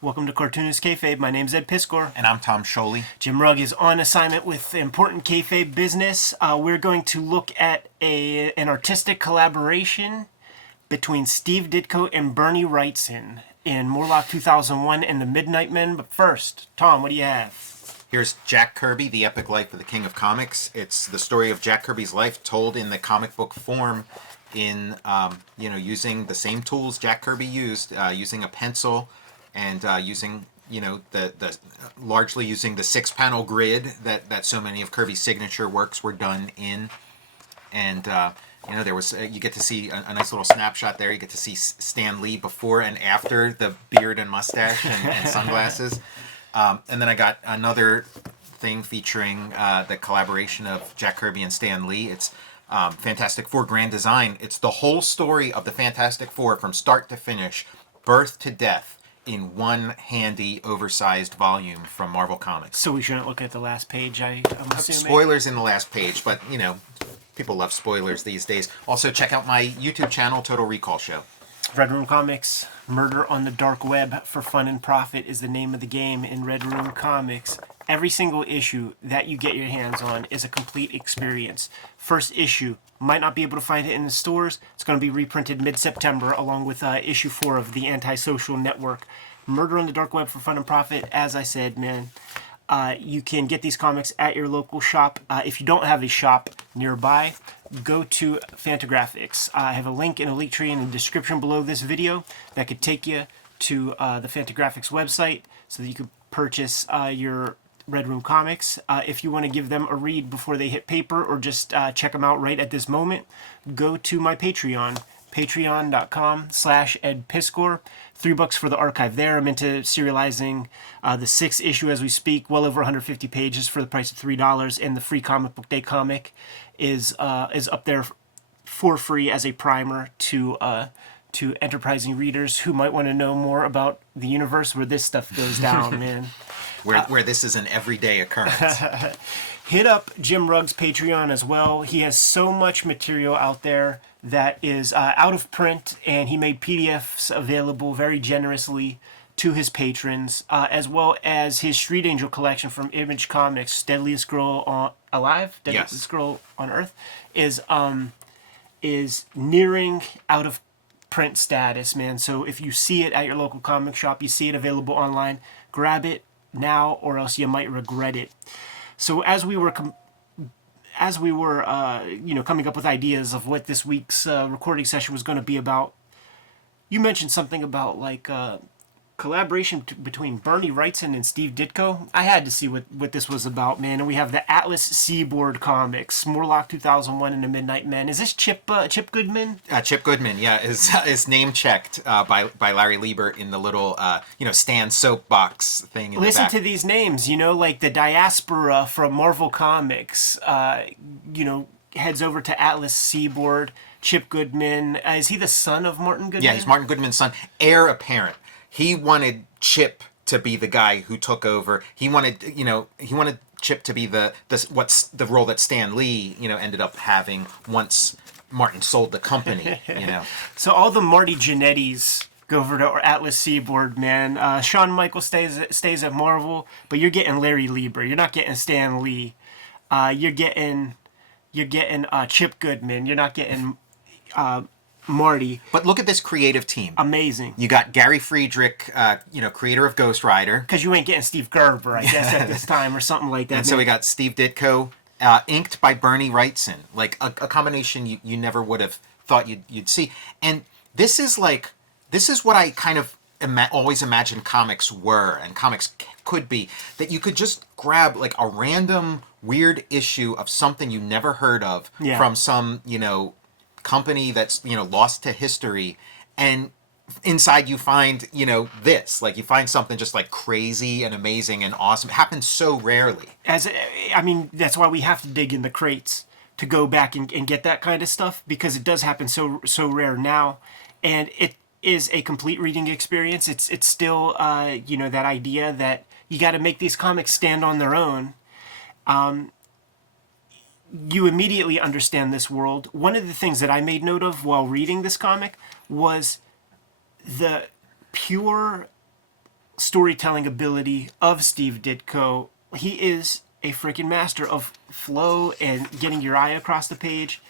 Welcome to Cartoonist Kayfabe. My name's Ed Piskor. And I'm Tom Scholey. Jim Rugg is on assignment with important kayfabe business. We're going to look at an artistic collaboration between Steve Ditko and Bernie Wrightson in Morlock 2001 and the Midnight Men. But first, Tom, what do you have? Here's Jack Kirby, The Epic Life of the King of Comics. It's the story of Jack Kirby's life told in the comic book form in, using the same tools Jack Kirby used, using a pencil and using, largely using the 6-panel grid that so many of Kirby's signature works were done in. And, there was, you get to see a nice little snapshot there. You get to see Stan Lee before and after the beard and mustache and sunglasses. And then I got another thing featuring the collaboration of Jack Kirby and Stan Lee. It's Fantastic Four Grand Design. It's the whole story of the Fantastic Four from start to finish, birth to death, in one handy, oversized volume from Marvel Comics. So we shouldn't look at the last page, I'm assuming? Spoilers in the last page, but, people love spoilers these days. Also, check out my YouTube channel, Total Recall Show. Red Room Comics, Murder on the Dark Web for Fun and Profit is the name of the game in Red Room Comics. Every single issue that you get your hands on is a complete experience. First issue, might not be able to find it in the stores. It's going to be reprinted mid-September along with issue 4 of the Antisocial Network. Murder on the Dark Web for Fun and Profit, as I said, man. You can get these comics at your local shop. If you don't have a shop nearby, go to Fantagraphics. I have a link in a link tree in the description below this video that could take you to the Fantagraphics website so that you could purchase your Red Room comics. If you want to give them a read before they hit paper or just check them out right at this moment, go to my Patreon. Patreon.com/EdPiskor. $3 for the archive there. I'm into serializing the 6th issue as we speak, well over 150 pages for the price of $3, and the free Comic Book Day comic is up there for free as a primer to enterprising readers who might want to know more about the universe where this stuff goes down, man. Where this is an everyday occurrence. Hit up Jim Rugg's Patreon as well. He has so much material out there that is out of print, and he made PDFs available very generously to his patrons, as well as his Street Angel collection from Image Comics, Deadliest Girl Alive, Deadliest Yes. Girl on Earth, is nearing out of print status, man. So if you see it at your local comic shop, you see it available online, grab it now, or else you might regret it. So as we were coming up with ideas of what this week's recording session was going to be about, you mentioned something about like collaboration between Bernie Wrightson and Steve Ditko. I had to see what this was about, man. And we have the Atlas Seaboard comics, Morlock 2001 and the Midnight Men. Is this Chip Goodman? Chip Goodman, yeah, is name checked by Larry Lieber in the little Stan soapbox thing. In Listen the back. to these names, like the diaspora from Marvel Comics, heads over to Atlas Seaboard. Chip Goodman, is he the son of Martin Goodman? Yeah, he's Martin Goodman's son, heir apparent. He wanted Chip to be the guy who took over. He wanted Chip to be the role that Stan Lee, ended up having once Martin sold the company, So all the Marty Jannettis go over to Atlas Seaboard, man. Shawn Michaels stays at Marvel, but you're getting Larry Lieber. You're not getting Stan Lee. You're getting Chip Goodman. You're not getting Marty. But look at this creative team. Amazing. You got Gary Friedrich, creator of Ghost Rider. Because you ain't getting Steve Gerber, I guess, at this time, or something like that. And so we got Steve Ditko, inked by Bernie Wrightson. Like a combination you never would have thought you'd see. And this is what I kind of always imagined comics were, and comics could be. That you could just grab like a random weird issue of something you never heard of from some, company that's lost to history, and inside you find this, like you find something just like crazy and amazing and awesome. It happens so rarely. That's why we have to dig in the crates to go back and get that kind of stuff, because it does happen so rare now, and it is a complete reading experience. It's still that idea that you got to make these comics stand on their own. You immediately understand this world. One of the things that I made note of while reading this comic was the pure storytelling ability of Steve Ditko. He is a freaking master of flow and getting your eye across the page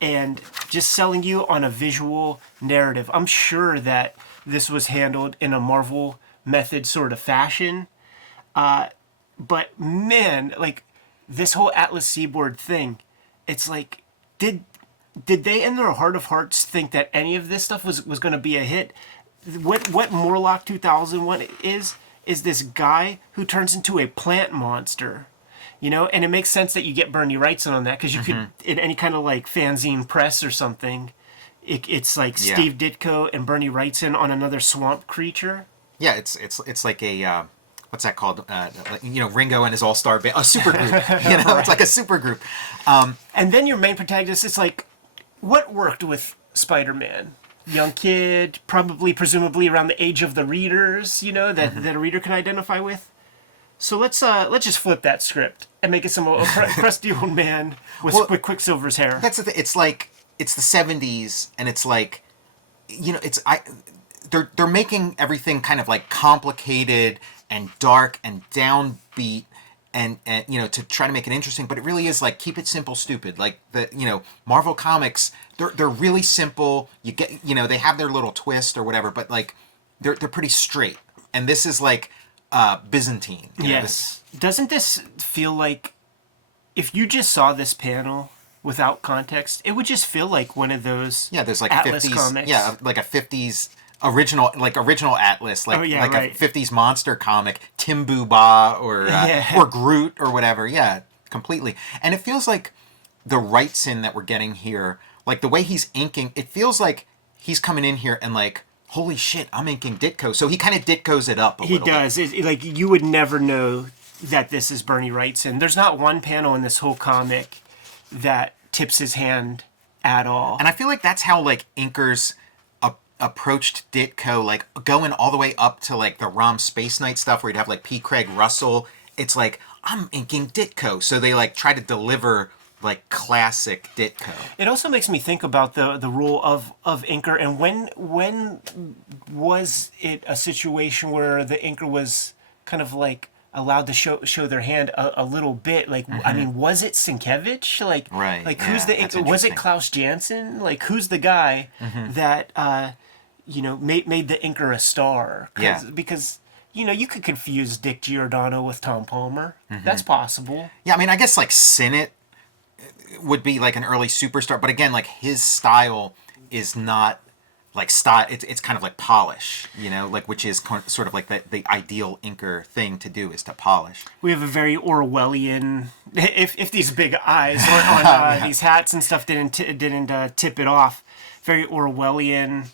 and just selling you on a visual narrative. I'm sure that this was handled in a Marvel method sort of fashion. But man, like this whole Atlas Seaboard thing, it's like, did they in their heart of hearts think that any of this stuff was going to be a hit? What Morlock 2001 is this guy who turns into a plant monster, you know? And it makes sense that you get Bernie Wrightson on that, because you could, in any kind of like fanzine press or something, it's like Steve Ditko and Bernie Wrightson on another swamp creature. Yeah, it's like a what's that called? You know, Ringo and his all-star band, a super group. You know, Right. It's like a super group. And then your main protagonist, it's like, what worked with Spider-Man? Young kid, presumably around the age of the readers, you know, that a reader can identify with. So let's just flip that script and make it some a crusty old man with Quicksilver's hair. That's the thing. It's like it's the 70s, and it's like, you know, they're making everything kind of like complicated and dark and downbeat, and you know, to try to make it interesting, but it really is like, keep it simple, stupid. Like Marvel Comics, they're really simple. You get, you know, they have their little twist or whatever, but like they're pretty straight. And this is like Byzantine. Yes. Doesn't this feel like, if you just saw this panel without context, it would just feel like one of those there's like Atlas 50s comics. like a 50s original Atlas, like right. a 50s monster comic, Timbu Ba or Groot or whatever. Yeah, completely. And it feels like the Wrightson that we're getting here, like the way he's inking, it feels like he's coming in here and like, holy shit, I'm inking Ditko. So he kind of Ditkos it up a little bit. He does. Like, you would never know that this is Bernie Wrightson. There's not one panel in this whole comic that tips his hand at all. And I feel like that's how like inkers approached Ditko, like going all the way up to like the ROM Space Knight stuff where you'd have like P. Craig Russell. It's like, I'm inking Ditko. So they like try to deliver like classic Ditko. It also makes me think about the role of inker, and when was it a situation where the inker was kind of like allowed to show their hand a little bit? Like, I mean, was it Sienkiewicz? Like, right, like yeah, who's the that's inker? Was it interesting. Klaus Janson? Like, who's the guy that you know, made the inker a star? Yeah. Because you know, you could confuse Dick Giordano with Tom Palmer. That's possible. Yeah, I mean, I guess like Sinnott would be like an early superstar, but again, like his style is not like style. It's kind of like polish, you know, like, which is sort of like the ideal inker thing to do, is to polish. We have a very Orwellian. If these big eyes on these hats and stuff didn't tip it off, very Orwellian,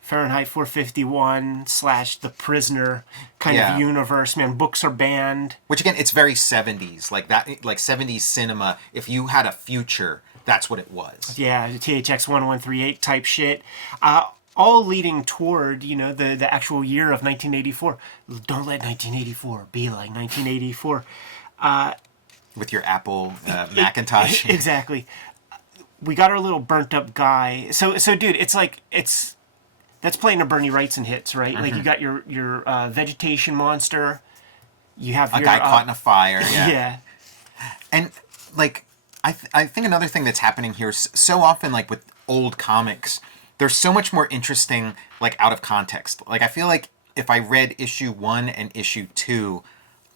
Fahrenheit 451 / The Prisoner kind of universe. Man, books are banned. Which again, it's very 70s, like that, like 70s cinema. If you had a future, that's what it was. Yeah, the THX 1138 type shit. All leading toward, you know, the actual year of 1984. Don't let 1984 be like 1984. With your Apple Macintosh. Exactly. We got our little burnt up guy. So dude, it's like, that's playing a Bernie Wrightson hits, right? Like, you got your vegetation monster. You have a guy caught in a fire. Yeah. Yeah. And like, I think another thing that's happening here is so often, like with old comics, they're so much more interesting, like out of context. Like, I feel like if I read issue 1 and issue 2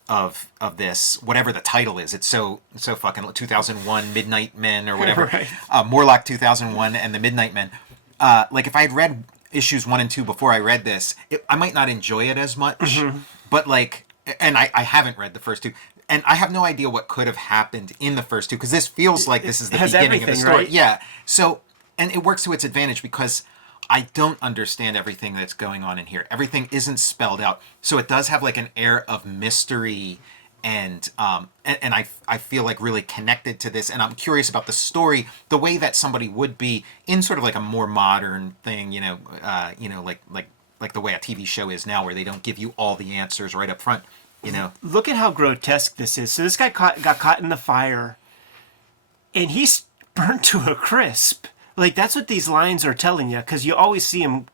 of this, whatever the title is, it's so fucking 2001 Midnight Men or whatever. Right. Morlock 2001 and the Midnight Men. Like, if I had read issues 1 and 2 before I read this, I might not enjoy it as much. But like, and I haven't read the first 2, and I have no idea what could have happened in the first 2, because this feels like this is the beginning of the story. Right? Yeah. So, and it works to its advantage because I don't understand everything that's going on in here. Everything isn't spelled out, so it does have like an air of mystery, and I feel like really connected to this, and I'm curious about the story, the way that somebody would be in sort of like a more modern thing, like the way a TV show is now, where they don't give you all the answers right up front, you know. Look at how grotesque this is. So this guy got caught in the fire, and he's burnt to a crisp. Like, that's what these lines are telling you, because you always see him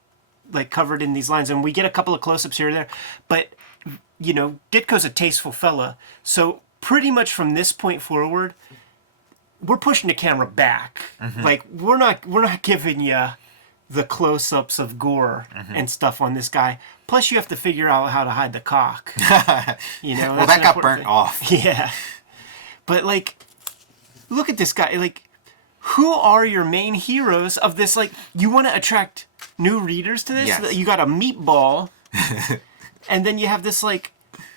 like covered in these lines, and we get a couple of close-ups here or there, but Ditko's a tasteful fella, so pretty much from this point forward, we're pushing the camera back. Like we're not giving you the close-ups of gore and stuff on this guy. Plus, you have to figure out how to hide the cock. Well, that got burnt off. Yeah, but like, look at this guy. Like, who are your main heroes of this? Like, you want to attract new readers to this? Yes. You got a meatball, and then you have this like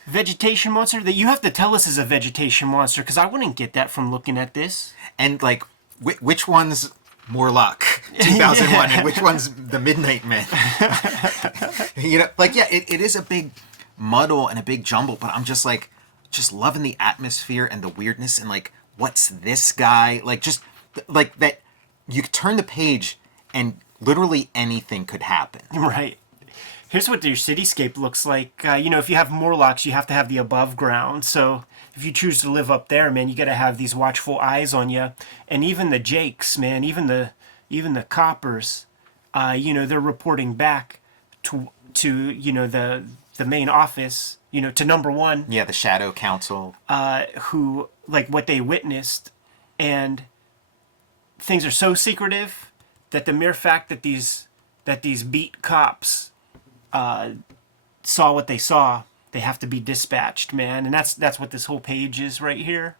vegetation monster that you have to tell us is a vegetation monster, because I wouldn't get that from looking at this. And like, which one's Morlock 2001 and which one's the Midnight Men? It is a big muddle and a big jumble, but I'm just like, just loving the atmosphere and the weirdness and like, what's this guy? Like, just like that, you turn the page and literally anything could happen. Right. Here's what your cityscape looks like. If you have Morlocks, you have to have the above ground. So if you choose to live up there, man, you got to have these watchful eyes on you. And even the Jakes, man, even the coppers, they're reporting back to the main office, to number one. Yeah, the Shadow Council. Who, like, what they witnessed. And things are so secretive that the mere fact that these beat cops saw what they saw, they have to be dispatched, man. And that's what this whole page is right here.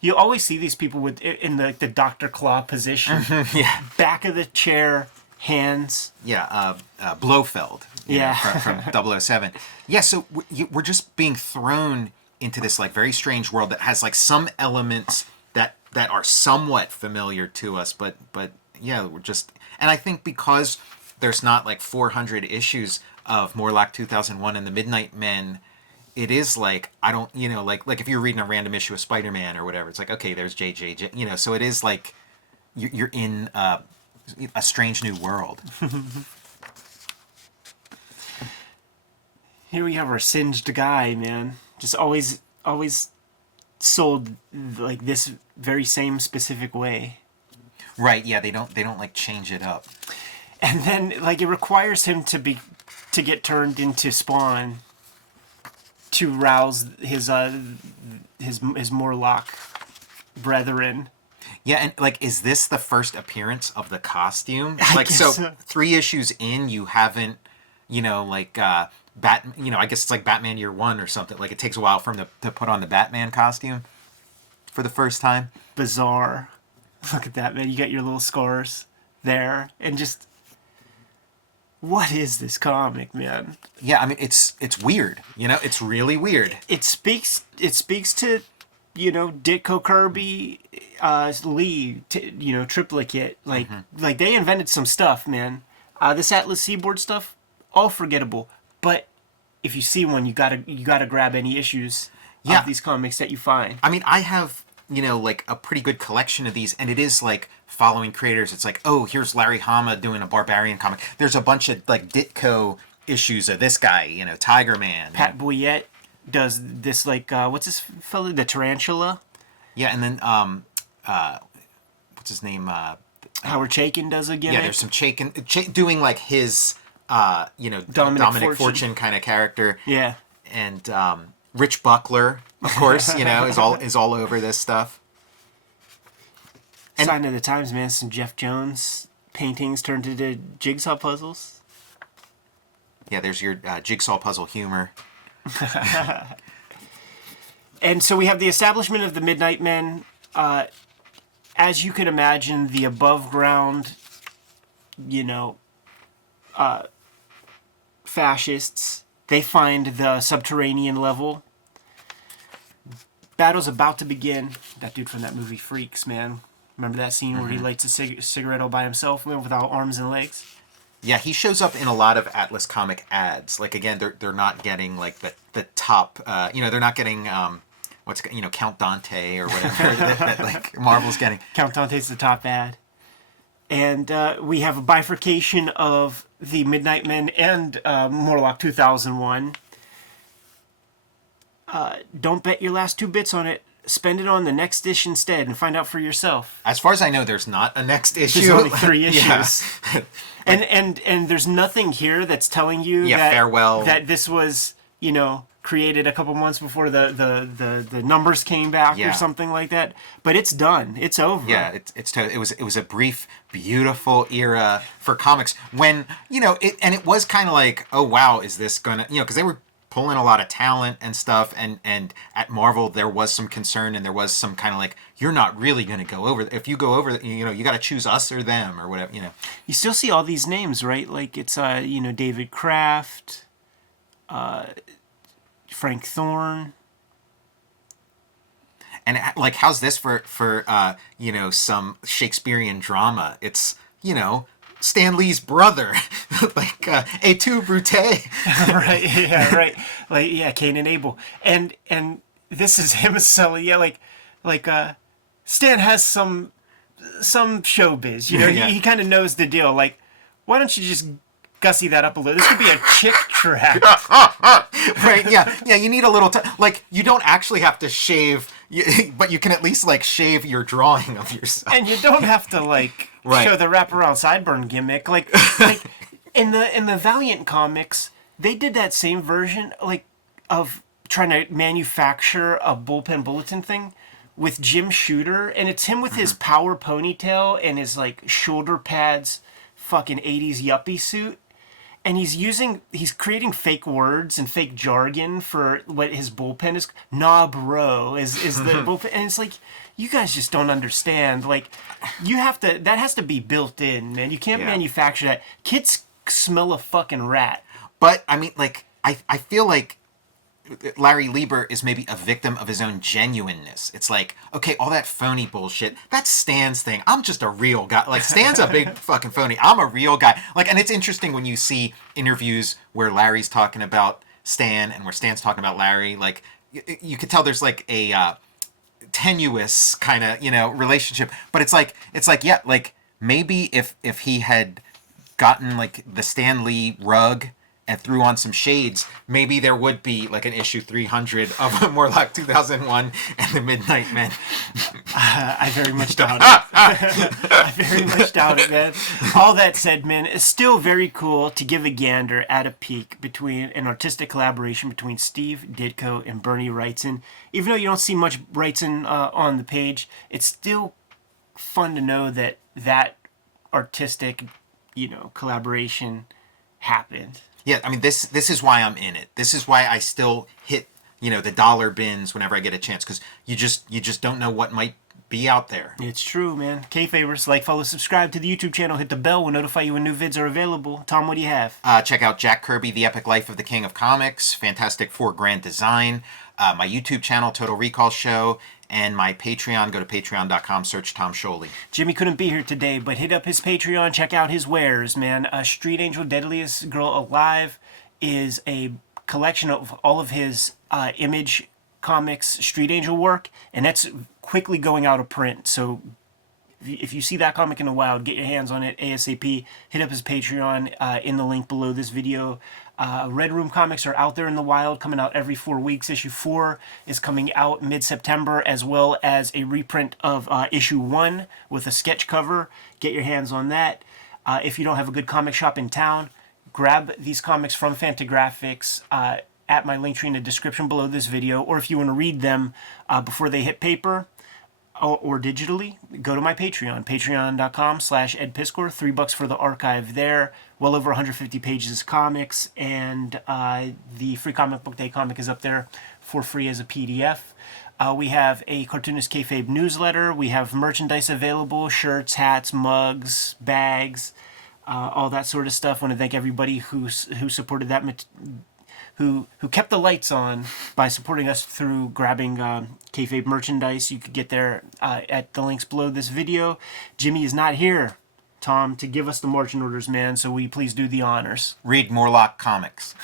You always see these people in the Dr. Claw position. Yeah. Back of the chair, hands. Yeah, Blofeld. Yeah. From 007. Yeah, so we're just being thrown into this like very strange world that has like some elements that are somewhat familiar to us, but yeah, we're just, and I think because there's not like 400 issues of Morlock 2001 and the Midnight Men, it is like, I don't, like if you're reading a random issue of Spider-Man or whatever, it's like, okay, there's JJ, so it is like you're in a strange new world. Here we have our singed guy, man. Just always sold like this very same specific way. Right, yeah, they don't like change it up. And then like it requires him to get turned into Spawn to rouse his Morlock brethren. Yeah, and like, is this the first appearance of the costume? I Like, guess so 3 issues in, you haven't, I guess it's like Batman Year One or something. Like, it takes a while for him to put on the Batman costume for the first time. Bizarre. Look at that, man. You got your little scars there, and just, what is this comic, man? Yeah, I mean, it's weird. It's really weird. It speaks to, Ditko, Kirby, Lee, triplicate. Like, like they invented some stuff, man. This Atlas Seaboard stuff, all forgettable. But if you see one, you gotta grab any issues of these comics that you find. I mean, I have, like a pretty good collection of these, and it is like following creators. It's like, oh, here's Larry Hama doing a Barbarian comic. There's a bunch of like Ditko issues of this guy, Tiger Man. Pat Boyette does this, like, what's this fella? The Tarantula? Yeah, and then, what's his name? Howard Chaykin does a gimmick. Yeah, there's some Chaykin doing like his, Dominic Fortune kind of character. Yeah. And Rich Buckler, of course, is all over this stuff. And Sign of the times, man. Some Jeff Jones paintings turned into jigsaw puzzles. Yeah, there's your jigsaw puzzle humor. And so we have the establishment of the Midnight Men. As you can imagine, the above ground, fascists, they find the subterranean level. Battle's about to begin. That dude from that movie Freaks, man. Remember that scene where he lights a cigarette all by himself, man, without arms and legs? Yeah, he shows up in a lot of Atlas comic ads. Like, again, they're not getting like the top. They're not getting Count Dante or whatever that like Marvel's getting. Count Dante's the top ad. And we have a bifurcation of the Midnight Men and Morlock 2001. Don't bet your last 2 bits on it. Spend it on the next dish instead and find out for yourself. As far as I know, there's not a next issue. There's only 3 issues. Yeah. and there's nothing here that's telling you that farewell. That this was, created a couple months before the numbers came back or something like that. But it's done. It's over. Yeah, it was a brief, beautiful era for comics when, you know, it was kind of like, oh wow, is this gonna, you know, because they were pulling a lot of talent and stuff, and at Marvel there was some concern, and there was some kind of like, you're not really going to go over. If you go over, you know, you got to choose us or them or whatever, you know. You still see all these names, right? Like it's you know, David Kraft, Frank Thorne. And like, how's this for you know, some Shakespearean drama? It's, you know, Stan Lee's brother, like Et tu, Brute. Right, yeah, right. Like, yeah, Cain and Abel. And this is him selling, yeah, like Stan has some showbiz, you know, Yeah. he kind of knows the deal. Like, why don't you just gussy that up a little? This could be a chick track. Right, yeah, you need a little like, you don't actually have to shave, but you can at least like shave your drawing of yourself. And you don't have to like show the wraparound sideburn gimmick. Like in the Valiant comics, they did that same version, like, of trying to manufacture a bullpen bulletin thing with Jim Shooter, and it's him with his power ponytail and his like shoulder pads, fucking 80s yuppie suit. And he's creating fake words and fake jargon for what his bullpen is. Nah, bro, is the bullpen. And it's like, you guys just don't understand. Like, that has to be built in, man. You can't manufacture that. Kids smell a fucking rat. But, I mean, like, I feel like Larry Lieber is maybe a victim of his own genuineness. It's like, okay, all that phony bullshit, that's Stan's thing. I'm just a real guy. Like, Stan's a big fucking phony. I'm a real guy. Like, and it's interesting when you see interviews where Larry's talking about Stan and where Stan's talking about Larry. Like, you could tell there's like a tenuous kind of, you know, relationship. But it's like, yeah, like, maybe if he had gotten like the Stan Lee rug and threw on some shades, maybe there would be like an issue 300 of Morlock 2001 and the Midnight Men. I very much doubt it. I very much doubt it, man. All that said, man, it's still very cool to give a gander at a peek between an artistic collaboration between Steve Ditko and Bernie Wrightson. Even though you don't see much Wrightson on the page, it's still fun to know that artistic, you know, collaboration happened. Yeah, I mean, this is why I'm in it. This is why I still hit, you know, the dollar bins whenever I get a chance, because you just don't know what might be out there. It's true, man. Kayfabers, like, follow, subscribe to the YouTube channel, hit the bell, will notify you when new vids are available. Tom, what do you have? Check out Jack Kirby, The Epic Life of the King of Comics. Fantastic 4-grand design. My YouTube channel, Total Recall Show. And my Patreon, go to patreon.com, search Tom Scholey. Jimmy couldn't be here today, but hit up his Patreon, check out his wares, man. Street Angel, Deadliest Girl Alive is a collection of all of his Image Comics Street Angel work, and that's quickly going out of print. So if you see that comic in the wild, get your hands on it ASAP. Hit up his Patreon in the link below this video. Red Room comics are out there in the wild, coming out every 4 weeks. Issue 4 is coming out mid-September, as well as a reprint of issue 1 with a sketch cover. Get your hands on that. If you don't have a good comic shop in town, grab these comics from Fantagraphics at my link tree in the description below this video, or if you want to read them before they hit paper or digitally, go to my Patreon, patreon.com/edpiskor. $3 for the archive there. Well over 150 pages of comics, and the Free Comic Book Day comic is up there for free as a PDF. We have a Cartoonist Kayfabe newsletter. We have merchandise available, shirts, hats, mugs, bags, all that sort of stuff. I want to thank everybody who supported that, who kept the lights on by supporting us through grabbing Kayfabe merchandise. You could get there at the links below this video. Jimmy is not here, Tom, to give us the marching orders, man, so will you please do the honors? Read Morlock comics.